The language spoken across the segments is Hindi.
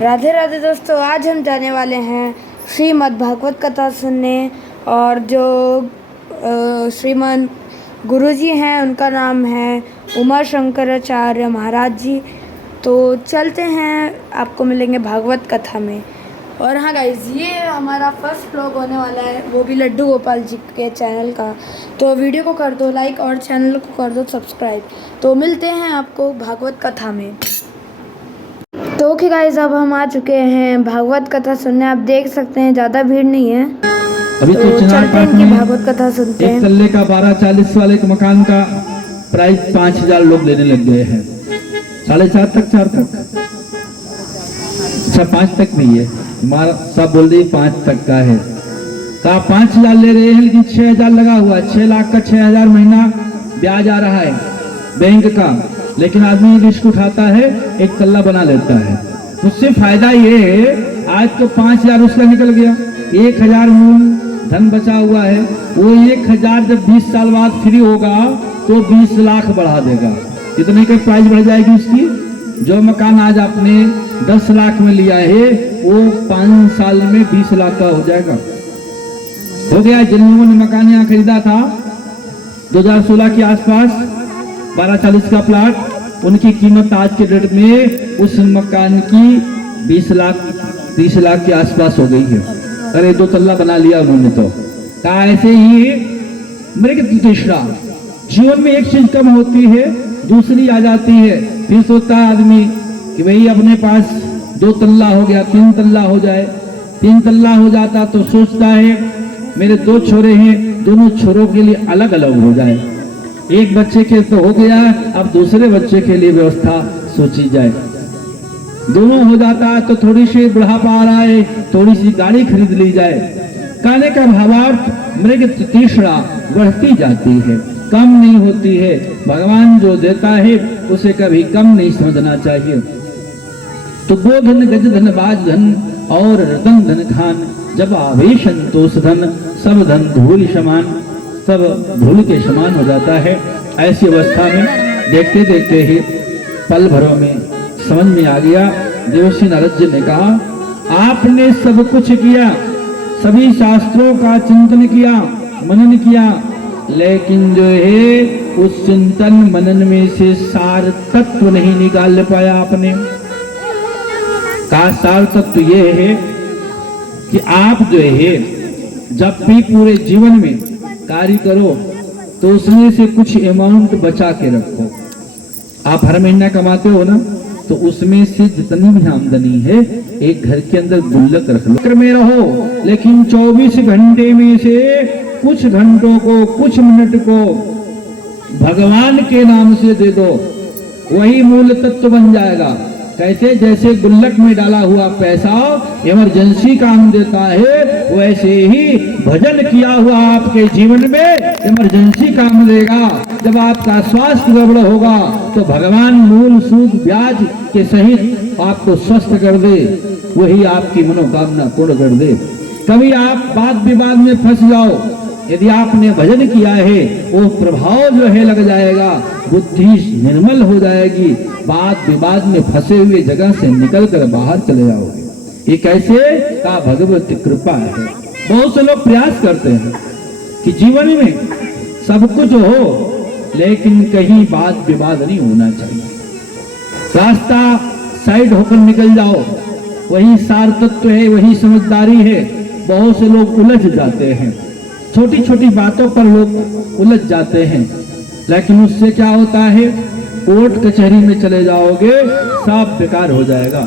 राधे राधे दोस्तों, आज हम जाने वाले हैं श्रीमद् भागवत कथा सुनने। और जो श्रीमद् गुरुजी हैं उनका नाम है उमा शंकराचार्य महाराज जी। तो चलते हैं, आपको मिलेंगे भागवत कथा में। और हाँ गाइज, ये हमारा फर्स्ट व्लॉग होने वाला है, वो भी लड्डू गोपाल जी के चैनल का। तो वीडियो को कर दो लाइक और चैनल को कर दो सब्सक्राइब। तो मिलते हैं आपको भागवत कथा में। तो ओके गाइस, अब हम आ चुके हैं भागवत कथा सुनने। आप देख सकते हैं ज़्यादा भीड़ नहीं है। अभी तो चलते हैं इनकी भागवत कथा सुनते हैं। एक तल्ले का 1240 वाले के मकान का प्राइस 5000 लोग लेने लग गए हैं। 4.5 तक 4 तक अच्छा 5 तक भी है, हमारा सब बोल रही 5 तक का है। कहा 5000 ले रहे हैं, लेकिन 6000 लगा हुआ है। 6 लाख का 6000 महीना ब्याज आ रहा है बैंक का। लेकिन आदमी रिस्क उठाता है, एक तल्ला बना लेता है। उससे फायदा ये है, आज तो 5000 उसका निकल गया, 1000 मूल धन बचा हुआ है। वो 1000 जब 20 साल बाद फ्री होगा तो 20 लाख बढ़ा देगा। कितने की प्राइस बढ़ जाएगी उसकी। जो मकान आज आपने 10 लाख में लिया है, वो 5 साल में 20 लाख का हो जाएगा। हो गया। जिन लोगों ने मकान यहाँ खरीदा था 2016 के आसपास 1240 का प्लाट, उनकी कीमत आज के डेट में उस मकान की 20 लाख 30 लाख के आसपास हो गई है। अरे 2 तल्ला बना लिया उन्होंने। तो कहा ऐसे ही मृग तृष्णा, जीवन में एक चीज कम होती है, दूसरी आ जाती है। फिर सोचता है आदमी कि भाई अपने पास 2 तल्ला हो गया, 3 तल्ला हो जाए। 3 तल्ला हो जाता तो सोचता है मेरे 2 छोरे हैं, दोनों छोरों के लिए अलग अलग हो जाए। एक बच्चे के तो हो गया, अब दूसरे बच्चे के लिए व्यवस्था सोची जाए। दोनों हो जाता है तो थोड़ी सी बुढ़ापा आ रहा है, थोड़ी सी गाड़ी खरीद ली जाए। कहने का भावार्थ मृग तृष्णा बढ़ती जाती है, कम नहीं होती है। भगवान जो देता है उसे कभी कम नहीं समझना चाहिए। तो गोधन गज धन बाज धन और रतन धन खान, जब आवे संतोष धन सब धन धूल समान, सब धूल के समान हो जाता है। ऐसी अवस्था में देखते देखते ही पल भरों में समझ में आ गया। देवर्षि नारद जी ने कहा, आपने सब कुछ किया, सभी शास्त्रों का चिंतन किया, मनन किया, लेकिन जो है उस चिंतन मनन में से सार तत्व नहीं निकाल पाया आपने। का सार तत्व ये है कि आप जो है जब भी पूरे जीवन में कार्य करो तो उसमें से कुछ अमाउंट बचा के रखो। आप हर महीना कमाते हो ना, तो उसमें से जितनी भी आमदनी है एक घर के अंदर गुल्लक रख लो। घर में रहो, लेकिन 24 घंटे में से कुछ घंटों को, कुछ मिनट को भगवान के नाम से दे दो, वही मूल तत्व बन जाएगा। कैसे? जैसे गुल्लक में डाला हुआ पैसा इमरजेंसी काम देता है, वैसे ही भजन किया हुआ आपके जीवन में इमरजेंसी काम देगा। जब आपका स्वास्थ्य गड़बड़ होगा तो भगवान मूल सूद ब्याज के सहित आपको स्वस्थ कर दे, वही आपकी मनोकामना पूर्ण कर दे। कभी आप वाद विवाद में फंस जाओ, यदि आपने भजन किया है वो प्रभाव जो है लग जाएगा, बुद्धि निर्मल हो जाएगी, वाद विवाद में फंसे हुए जगह से निकलकर बाहर चले जाओगे। ये कैसे? का भगवत कृपा है। बहुत से लोग प्रयास करते हैं कि जीवन में सब कुछ हो, लेकिन कहीं वाद विवाद नहीं होना चाहिए। रास्ता साइड होकर निकल जाओ, वही सार तत्व है, वही समझदारी है। बहुत से लोग उलझ जाते हैं, छोटी छोटी बातों पर लोग उलझ जाते हैं, लेकिन उससे क्या होता है, कोर्ट कचहरी में चले जाओगे, सब बेकार हो जाएगा।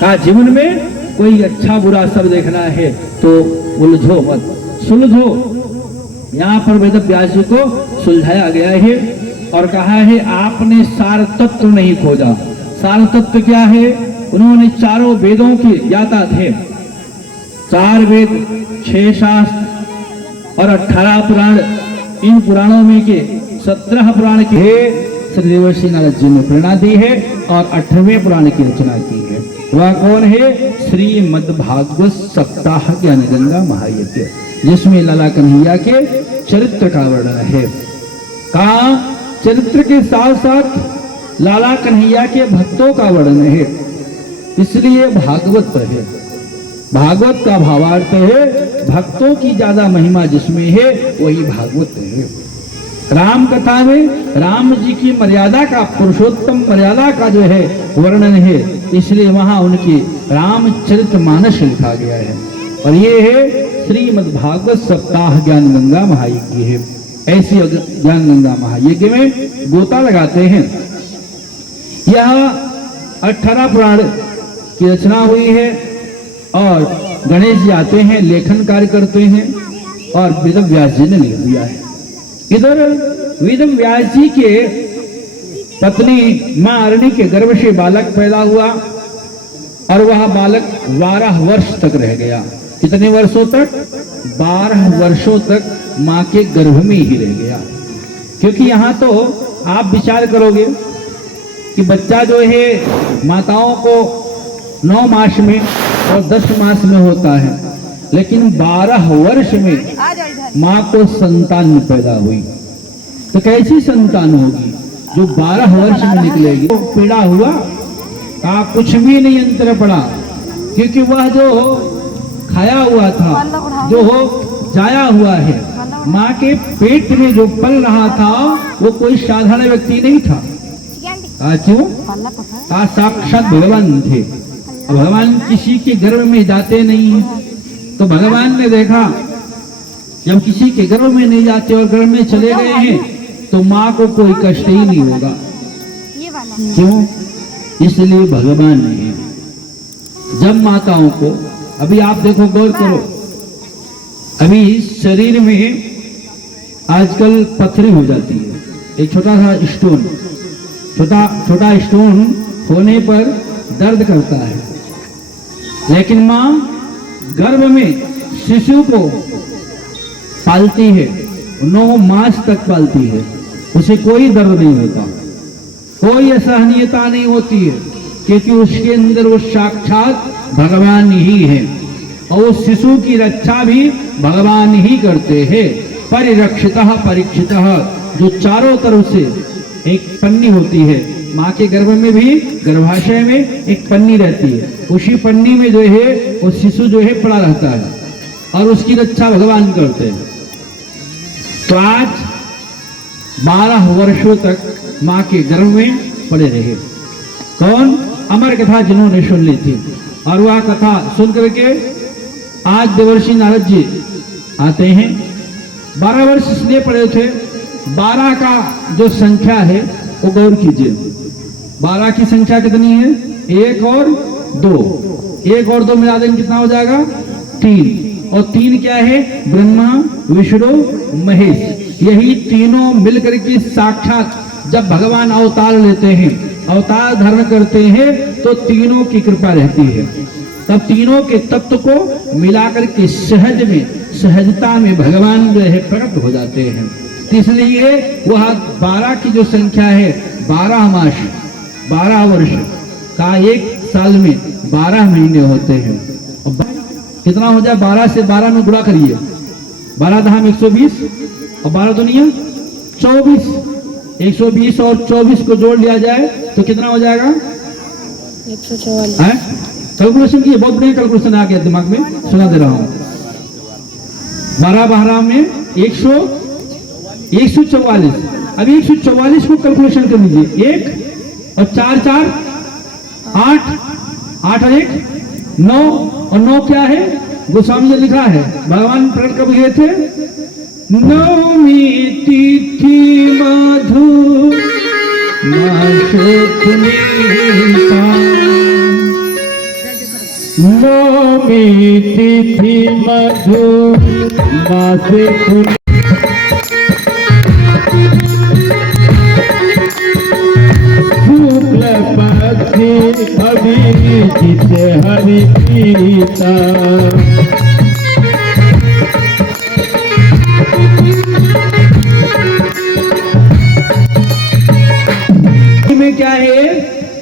का जीवन में कोई अच्छा बुरा सब देखना है तो उलझो मत, सुलझो। यहाँ पर वेद व्यास जी को सुलझाया गया है और कहा है आपने सार तत्व नहीं खोजा। सार तत्व क्या है? उन्होंने चारों वेदों के ज्ञाता थे। 4 वेद, 6 शास्त्र और 18 पुराण। इन पुराणों में के 17 पुराण के श्री देवर्षि नारद जी ने प्रेरणा दी है और 18वें पुराण की रचना की है। वह कौन है? श्रीमद् भागवत सप्ताह ज्ञान गंगा महायज्ञ, जिसमें लाला कन्हैया के चरित्र का वर्णन है। का चरित्र के साथ साथ लाला कन्हैया के भक्तों का वर्णन है। इसलिए भागवत पढ़े। भागवत का भावार्थ है भक्तों की ज्यादा महिमा जिसमें है वही भागवत है। राम कथा में राम जी की मर्यादा का, पुरुषोत्तम मर्यादा का जो है वर्णन है, इसलिए वहां उनकी रामचरितमानस लिखा गया है। और ये है श्रीमद् भागवत सप्ताह ज्ञान गंगा महायज्ञ है। ऐसी ज्ञान गंगा महायज्ञ में गोता लगाते हैं। यह 18 पुराण की रचना हुई है और गणेश जी आते हैं, लेखन कार्य करते हैं और वेद व्यास जी ने लिख दिया है। इधर वेद व्यास जी के पत्नी मां अरणी के गर्भ से बालक पैदा हुआ और वह बालक 12 वर्ष तक रह गया। कितने वर्षों तक? 12 वर्षों तक मां के गर्भ में ही रह गया। क्योंकि यहां तो आप विचार करोगे कि बच्चा जो है माताओं को 9 मास में और 10 मास में होता है, लेकिन 12 वर्ष में माँ को संतान पैदा हुई। तो कैसी संतान होगी जो 12 वर्ष में निकलेगी? तो पीड़ा हुआ का कुछ भी नहीं अंतर पड़ा, क्योंकि वह जो खाया हुआ था, जो जाया हुआ है, माँ के पेट में जो पल रहा था वो कोई साधारण व्यक्ति नहीं था। क्यों? साक्षात भगवान थे। भगवान किसी के गर्भ में जाते नहीं है। तो भगवान ने देखा जब किसी के गर्भ में नहीं जाते और गर्भ में चले गए हैं तो माँ को कोई कष्ट ही नहीं होगा। क्यों? इसलिए भगवान ने जब माताओं को, अभी आप देखो, गौर करो, अभी शरीर में आजकल पथरी हो जाती है, एक छोटा सा स्टोन, छोटा स्टोन होने पर दर्द करता है, लेकिन माँ गर्भ में शिशु को पालती है, 9 मास तक पालती है, उसे कोई दर्द नहीं होता, कोई असहनीयता नहीं होती है, क्योंकि उसके अंदर वो साक्षात भगवान ही है और उस शिशु की रक्षा भी भगवान ही करते हैं। परिरक्षितः परीक्षितः, जो चारों तरफ से एक पन्नी होती है, माँ के गर्भ में भी गर्भाशय में एक पन्नी रहती है, उसी पन्नी में जो है वो शिशु जो है पड़ा रहता है और उसकी रक्षा भगवान करते हैं। तो आज 12 वर्षों तक माँ के गर्भ में पड़े रहे। कौन? अमर कथा जिन्होंने सुन ली थी, और वह कथा सुन करके आज देवर्षि नारद जी आते हैं। 12 वर्ष इसलिए पड़े थे, 12 का जो संख्या है वो गौर कीजिए। 12 की संख्या कितनी है? 1 और 2, 1 और 2 मिला देंगे कितना हो जाएगा? 3। और 3 क्या है? ब्रह्मा, विष्णु, महेश। यही तीनों मिलकर के साक्षात जब भगवान अवतार लेते हैं, अवतार धारण करते हैं, तो तीनों की कृपा रहती है। तब तीनों के तत्व को मिलाकर के सहज में, सहजता में भगवान जो है प्रकट हो जाते हैं। इसलिए वह 12 की जो संख्या है, 12 मास, 12 वर्ष का, एक साल में 12 महीने होते हैं। कितना हो जाए? 12 से 12 में गुणा करिए, 12 धाम 120 और 12 दुनिया 24। 120 और 24 को जोड़ लिया जाए तो कितना हो जाएगा? 144। कैलकुलेशन की बहुत बढ़िया कैलकुलेशन आ गया दिमाग में, सुना दे रहा हूं। 12 में 144। अभी 144 को कैलकुलेशन कर लीजिए। 1 और 4 4 8, 8 और 1 9, और 9 क्या है? गोस्वामी जी लिखा है, भगवान प्रकट कब हुए थे? नवमी तिथि मधु मास पुनीता, नवमी तिथि मधु मास पुनीता, शुक्ल पक्षी अभिजित हरि प्रीता, में क्या है?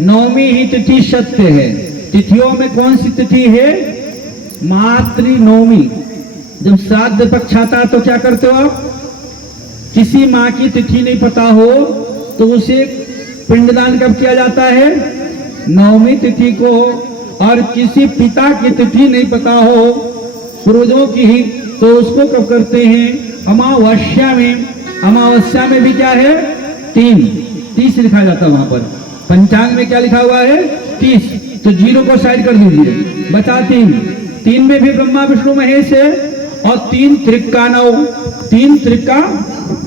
नवमी ही तिथि सत्य है। तिथियों में कौन सी तिथि है? मातृ नवमी। जब श्राद्ध पक्ष आता तो क्या करते हो आप? किसी माँ की तिथि नहीं पता हो तो उसे पिंडदान कब किया जाता है? नवमी तिथि को। और किसी पिता की तिथि नहीं पता हो पूर्वजों की ही, तो उसको कब करते हैं? अमावस्या में। अमावस्या में भी क्या है? 30 लिखा जाता है वहां पर। पंचांग में क्या लिखा हुआ है? 30। तो 0 को साइड कर दीजिए, बचा 3 में भी ब्रह्मा विष्णु महेश है, और 3 त्रिका 9, 3 त्रिका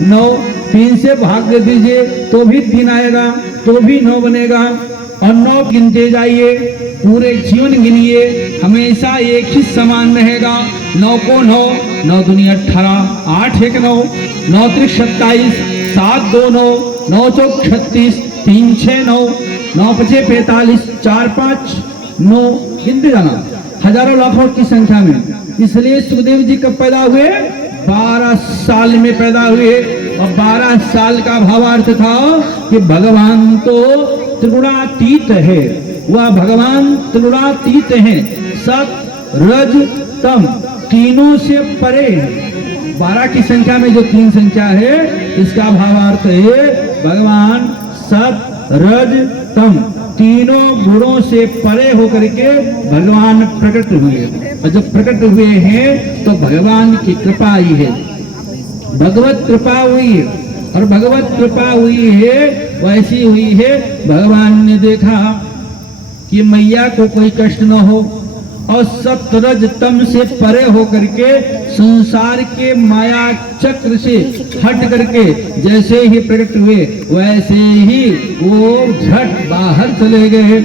9, 3 से भाग दे दीजिए तो भी 3 आएगा, तो भी 9 बनेगा। और 9 गिनते जाइए, पूरे जीवन गिनिए, हमेशा एक ही समान रहेगा। 9 को 9 दूनी 18, 8 1 9, 9 त्रिक 27, 7 2 9, 9 चौक 36, 3 6 9, 9 5 45, 4 5 9, गिनते जाना हजारों लाखों की संख्या में। इसलिए सुखदेव जी कब पैदा हुए? 12 साल में पैदा हुए। और 12 साल का भावार्थ था कि भगवान तो त्रिगुणातीत है, वह भगवान त्रिगुणातीत है, सत रज तम तीनों से परे है। 12 की संख्या में जो 3 संख्या है, इसका भावार्थ है भगवान सत रज तम तीनों गुणों से परे होकर के भगवान प्रकट हुए। और जब प्रकट हुए हैं तो भगवान की कृपा आई है, भगवत कृपा हुई है। और भगवत कृपा हुई है वैसी हुई है, भगवान ने देखा कि मैया को कोई कष्ट न हो, और सतरज तम से परे होकर के संसार के माया चक्र से हट करके जैसे ही प्रकट हुए वैसे ही वो झट बाहर चले गए।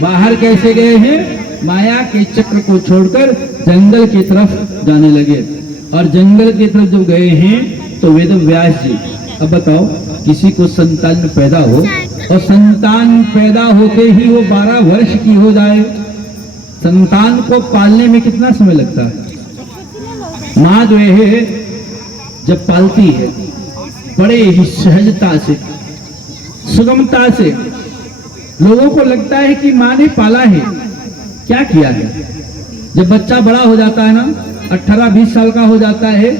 बाहर कैसे गए हैं? माया के चक्र को छोड़कर जंगल की तरफ जाने लगे। और जंगल की तरफ जब गए हैं तो वेद व्यास जी, अब बताओ किसी को संतान पैदा हो और संतान पैदा होते ही वो 12 वर्ष की हो जाए, संतान को पालने में कितना समय लगता है? माँ जो है जब पालती है बड़े ही सहजता से, सुगमता से, लोगों को लगता है कि माँ ने पाला है, क्या किया है। जब बच्चा बड़ा हो जाता है ना, 18-20 साल का हो जाता है,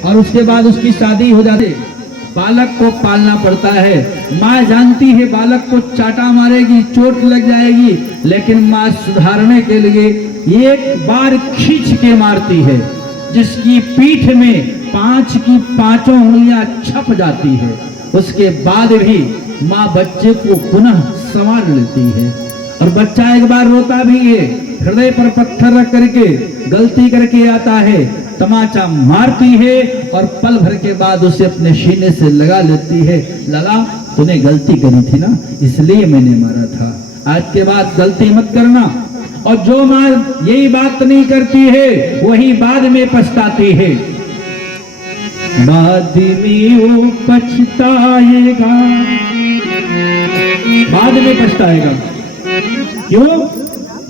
और उसके बाद उसकी शादी हो जाती है, बालक को पालना पड़ता है। माँ जानती है बालक को चाटा मारेगी, चोट लग जाएगी, लेकिन माँ सुधारने के लिए एक बार खींच के मारती है, जिसकी पीठ में 5 की 5 उंगलियां छप जाती है। उसके बाद भी माँ बच्चे को पुनः संवार लेती है। और बच्चा एक बार रोता भी है, हृदय पर पत्थर रख करके गलती करके आता है, तमाचा मारती है, और पल भर के बाद उसे अपने सीने से लगा लेती है। लगा, तूने गलती करी थी ना, इसलिए मैंने मारा था, आज के बाद गलती मत करना। और जो माँ यही बात नहीं करती है वही बाद में पछताती है। बाद में वो पछताएगा, बाद में पछताएगा। क्यों?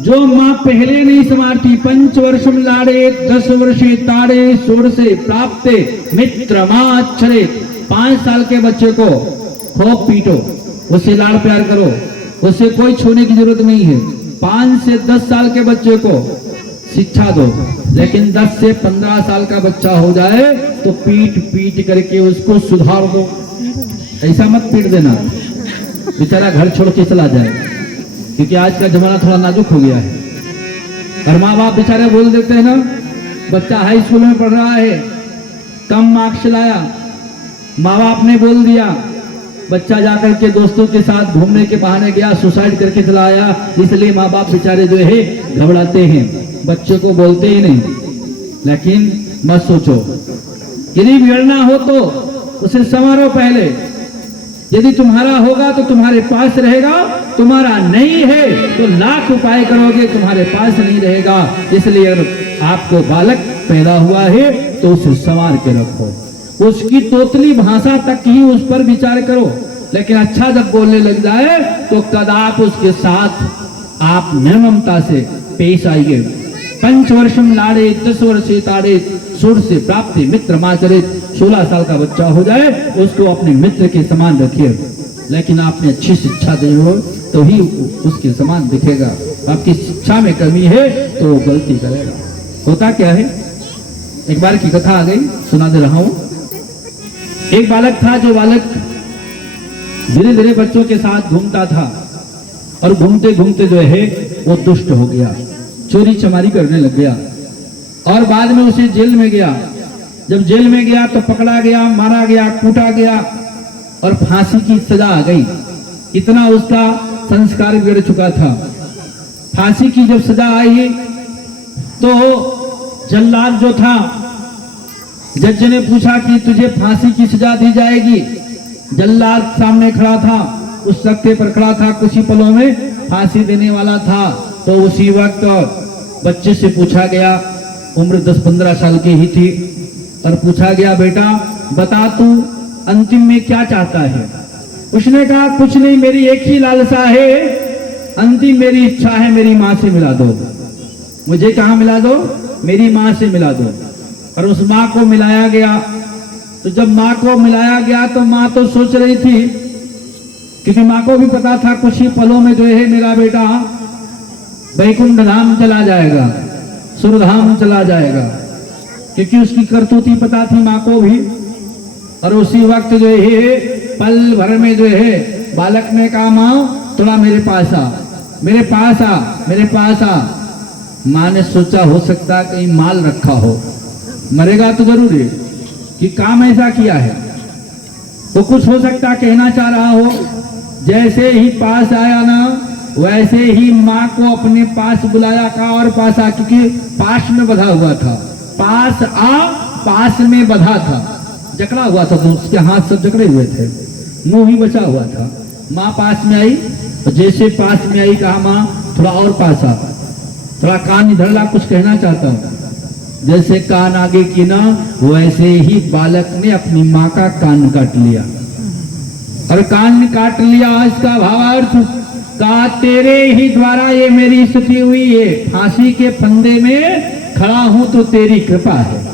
जो माँ पहले नहीं संवारती, 5 वर्षम लाड़े 10 वर्षे ताड़े 16 प्राप्ते मित्र माच्छरे। 5 साल के बच्चे को खूब पीटो, उससे लाड़ प्यार करो, उससे कोई छूने की जरूरत नहीं है। 5 से 10 साल के बच्चे को शिक्षा दो, लेकिन 10 से 15 साल का बच्चा हो जाए तो पीट पीट करके उसको सुधार दो। ऐसा मत पीट देना बेचारा घर छोड़ के चला जाए, क्योंकि आज का जमाना थोड़ा नाजुक हो गया है। और माँ बाप बेचारे बोल देते हैं ना, बच्चा हाई स्कूल में पढ़ रहा है, कम मार्क्स लाया, माँ बाप ने बोल दिया, बच्चा जाकर के दोस्तों के साथ घूमने के बहाने गया, सुसाइड करके चला आया, इसलिए माँ बाप बेचारे जो है घबराते हैं, बच्चे को बोलते ही नहीं। लेकिन मत सोचो, यदि बिगड़ना हो तो उसे संवारो पहले। यदि तुम्हारा होगा तो तुम्हारे पास रहेगा, तुम्हारा नहीं है तो लाख उपाय करोगे, तुम्हारे पास नहीं रहेगा। इसलिए अगर आपको बालक पैदा हुआ है तो उसे संवार के रखो, उसकी तोतली भाषा तक ही उस पर विचार करो। लेकिन अच्छा जब बोलने लग जाए तो कदाप उसके साथ आप निर्ममता से पेश आइए। 5 वर्षम लाड़े 10 वर्षे ताड़े 16 प्राप्ति मित्र माचरित। 16 साल का बच्चा हो जाए उसको अपने मित्र के समान रखिए, लेकिन आपने अच्छी शिक्षा दी हो तो ही उसके समान दिखेगा। आपकी शिक्षा में कमी है तो वो गलती करेगा। होता क्या है, एक बार की कथा आ गई, सुना दे रहा हूं। एक बालक था, जो बालक धीरे धीरे बच्चों के साथ घूमता था, और घूमते घूमते जो है वो दुष्ट हो गया, चोरी चमारी करने लग गया और बाद में उसे जेल में गया। जब जेल में गया तो पकड़ा गया, मारा गया, कूटा गया और फांसी की सजा आ गई। इतना उसका संस्कार बिगड़ चुका था। फांसी की जब सजा आई तो जल्लाद जो था, जज ने पूछा कि तुझे फांसी की सजा दी जाएगी। जल्लाद सामने खड़ा था, उस तख्ते पर खड़ा था, कुछ ही पलों में फांसी देने वाला था। तो उसी वक्त बच्चे से पूछा गया, उम्र 10-15 साल की ही थी, और पूछा गया बेटा बता तू अंतिम में क्या चाहता है। उसने कहा कुछ नहीं, मेरी एक ही लालसा है, अंतिम मेरी इच्छा है मेरी माँ से मिला दो, मुझे कहाँ मिला दो, मेरी माँ से मिला दो। और उस माँ को मिलाया गया। तो जब माँ को मिलाया गया तो माँ तो सोच रही थी, क्योंकि माँ को भी पता था कुछ ही पलों में जो है मेरा बेटा वैकुंठ धाम चला जाएगा, सुरधाम चला जाएगा, क्योंकि उसकी करतूती पता थी माँ को भी। और उसी वक्त जो है पल भर में जो है बालक ने कहा माँ थोड़ा मेरे पास आ, मेरे पास आ, मेरे पास आ। माँ ने सोचा हो सकता कहीं माल रखा हो, मरेगा तो जरूर है कि काम ऐसा किया है, तो कुछ हो सकता कहना चाह रहा हो। जैसे ही पास आया ना वैसे ही माँ को अपने पास बुलाया, कहा और पास आ, क्योंकि पास में बधा हुआ था, पास आ पास में बधा था, जकड़ा हुआ था, तो उसके हाथ सब जकड़े हुए थे, मुंह ही बचा हुआ था। माँ पास में आई, तो जैसे पास में आई कहा माँ थोड़ा और पास आ, थोड़ा कान इधर ला, कुछ कहना चाहता हूँ। जैसे कान आगे की ना वैसे ही बालक ने अपनी माँ का कान काट लिया। और कान काट लिया, इसका भावार्थ कहा तेरे ही द्वारा ये मेरी स्थिति हुई है, फांसी के फंदे में खड़ा हूं तो तेरी कृपा है।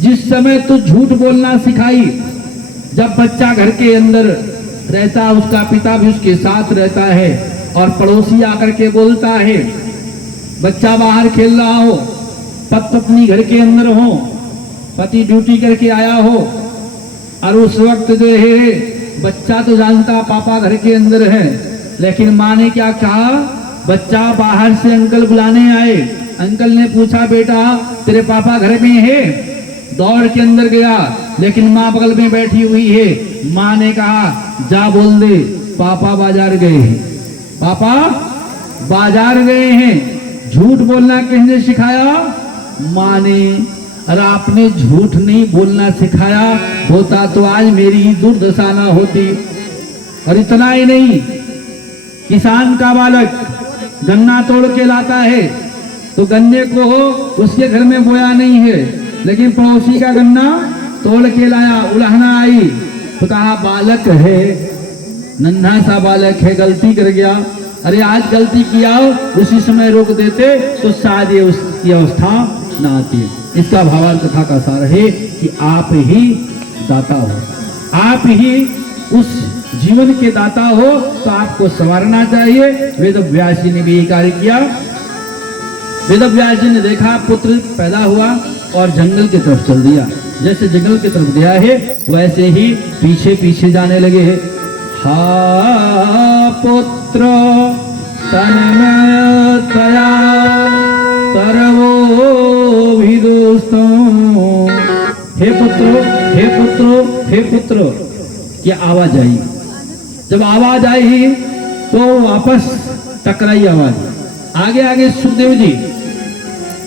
जिस समय तू झूठ बोलना सिखाई, जब बच्चा घर के अंदर रहता, उसका पिता भी उसके साथ रहता है और पड़ोसी आकर के बोलता है, बच्चा बाहर खेल रहा हो, पत्नी घर के अंदर हो, पति ड्यूटी करके आया हो, और उस वक्त जो है बच्चा तो जानता पापा घर के अंदर है, लेकिन माँ ने क्या कहा, बच्चा बाहर से अंकल बुलाने आए, अंकल ने पूछा बेटा तेरे पापा घर में है, दौड़ के अंदर गया, लेकिन माँ बगल में बैठी हुई है। माँ ने कहा जा बोल दे पापा बाजार गए हैं, पापा बाजार गए हैं। झूठ बोलना किसने सिखाया, माँ ने। और आपने झूठ नहीं बोलना सिखाया होता तो आज मेरी ही दुर्दशा ना होती। और इतना ही नहीं, किसान का बालक गन्ना तोड़ के लाता है, तो गन्ने को उसके घर में बोया नहीं है, लेकिन पड़ोसी का गन्ना तोड़ के लाया, उलाहना आई तो कहा बालक है, नन्हा सा बालक है, गलती कर गया, अरे आज गलती किया उसी समय रोक देते तो शायद ये उसकी अवस्था ना आती। इसका भावार्थ कथा का सार है कि आप ही दाता हो, आप ही उस जीवन के दाता हो, तो आपको संवारना चाहिए। वेद व्यास जी ने भी ये कार्य किया। वेद व्यास जी ने देखा पुत्र पैदा हुआ और जंगल की तरफ चल दिया, जैसे जंगल की तरफ गया है वैसे ही पीछे पीछे जाने लगे। हा पुत्र तन्मयतया सर्वो विदुस्तु। हे पुत्र, हे पुत्र, हे पुत्र की आवाज आई। जब आवाज आई तो वापस टकराई आवाज। आगे आगे सुखदेव जी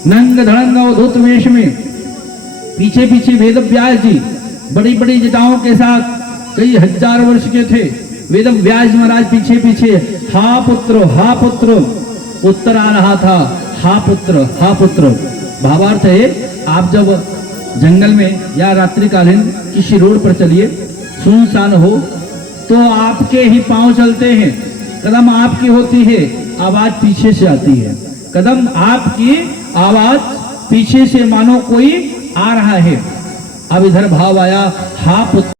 नंग धड़ंग अवधूत वेश में, पीछे पीछे वेद व्यास जी बड़ी बड़ी जटाओं के साथ, कई हजार वर्ष के थे। वेद व्यास महाराज पीछे पीछे हा पुत्र, हा पुत्र, उत्तर आ रहा था, हा पुत्र, हा पुत्र। भावार्थ है आप जब जंगल में या रात्रिकालीन किसी रोड पर चलिए, सुनसान हो, तो आपके ही पांव चलते हैं, कदम आपकी होती है, आवाज पीछे से आती है, कदम आपकी, आवाज पीछे से, मानो कोई आ रहा है। अब इधर भाव आया हा पुत्र।